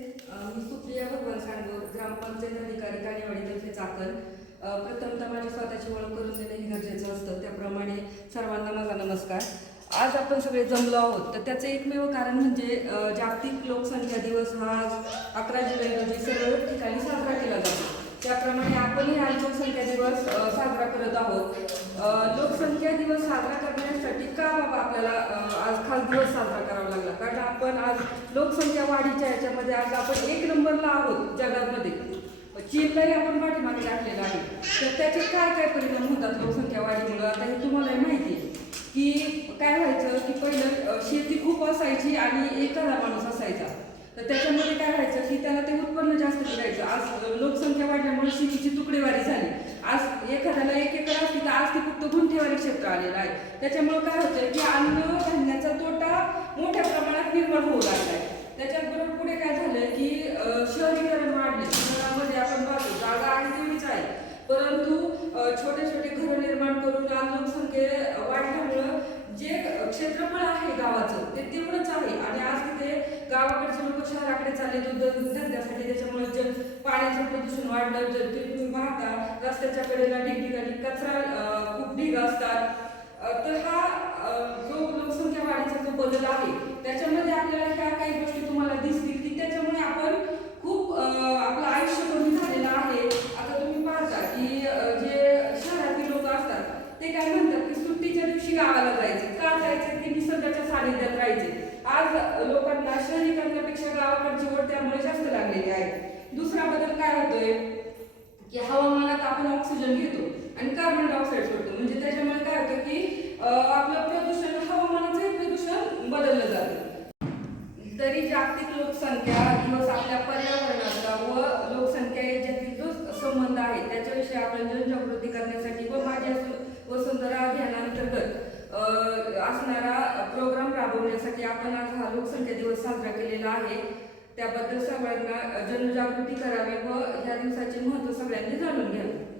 मी सुप्रिया भगवान सांगोर ग्रामपंचायत अधिकारी काणेवाडी चाकण. प्रथमतः माझी स्वतःची ओळख करून देणे हे गरजेचं असतं. त्याप्रमाणे सर्वांना माझा नमस्कार. आज आपण सगळे जमलो आहोत. तर त्याचं एकमेव कारण म्हणजे जागतिक लोकसंख्या दिवस हा अकरा जुलै रोजी सर्व ठिकाणी साजरा केला जातो. त्याप्रमाणे आपणही आज लोकसंख्या दिवस साजरा करत आहोत. लोकसंख्या दिवस साजरा करण्यासाठी का बाबा आपल्याला आज खास दिवस साजरा करावा लागला कारण आपण आज लोकसंख्या वाढीच्या याच्यामध्ये आज आपण एक नंबरला आहोत जगामध्ये. चीनलाही आपण पाठीमागे टाकलेलं आहे. तर त्याचे काय काय परिणाम होतात लोकसंख्या वाढीमुळे? आता हे तुम्हाला माहिती आहे की काय व्हायचं की पहिलं शेती खूप असायची आणि एखादा माणूस असायचा. तर त्याच्यामध्ये काय व्हायचं की त्याला ते उत्पन्न जास्त मिळायचं. आज लोकसंख्या वाढल्यामुळे शेतीची तुकडेवारी झाली. आज एखाद्याला एक एकर असली तर आज ती फक्त गुंठेवारी क्षेत्र आलेलं आहे. त्याच्यामुळे काय होतंय की अन्न धान्याचा तोटा मोठ्या प्रमाणात निर्माण होऊ लागलाय त्याच्याबरोबर पुढे काय झालंय की अ, शहरीकरण वाढले शहरामध्ये आपण पाहतो जागा आहे तेवढीच आहे परंतु छोटे छोटे घरं निर्माण करून आज लोकसंख्या वाढल्यामुळं जे क्षेत्रफळ आहे गावाचं ते तेवढंच आहे. आणि आज तिथे गावाकडचे लोक शहराकडे चालले दूध धंद्यासाठी त्याच्यामुळे जल पाण्याचं प्रदूषण वाढलं. जर तुम्ही पाहता रस्त्याच्या कडेला ठिकठिकाणी कचरा खूप ढिग असतात अ, तर हा अ, जो लोकसंख्या वाढीचा जो बदल आहे त्याच्यामध्ये आपल्याला ह्या काही गोष्टी तुम्हाला दिसतील की त्याच्यामुळे आपण खूप अ, आपलं आयुष्य कमी झालेलं आहे आता तुम्ही पाहता की अ, जे शहरातील लोक असतात ते काय म्हणतात की सुट्टीच्या दिवशी गावाला जायचे. का जायचे? की निसर्गाच्या सानिध्यात राहायचे. आज लोकांना शहरीकरणापेक्षा गावाकडची ओढ त्यामुळे जास्त लागलेली आहे. दुसरा बदल काय होतोय? की हवामानात आपण ऑक्सिजन घेतो आणि कार्बन डायऑक्साईड सोडतो. म्हणजे त्याच्यामुळे काय होतं की आपलं प्रदूषण हवामानाचं प्रदूषण बदललं जातं. तरी जागतिक लोकसंख्या दिवस आपल्या पर्यावरणाचा व लोकसंख्या याच्यातील जो संबंध आहे त्याच्याविषयी आपण जनजागृती करण्यासाठी व माझ्या असणारा प्रोग्राम राबवण्यासाठी आपण आज हा लोकसंख्या दिवस साजरा केलेला आहे. त्याबद्दल सगळ्यांना जनजागृती करावी व ह्या दिवसाचे महत्त्व सगळ्यांनी जाणून घ्यावे.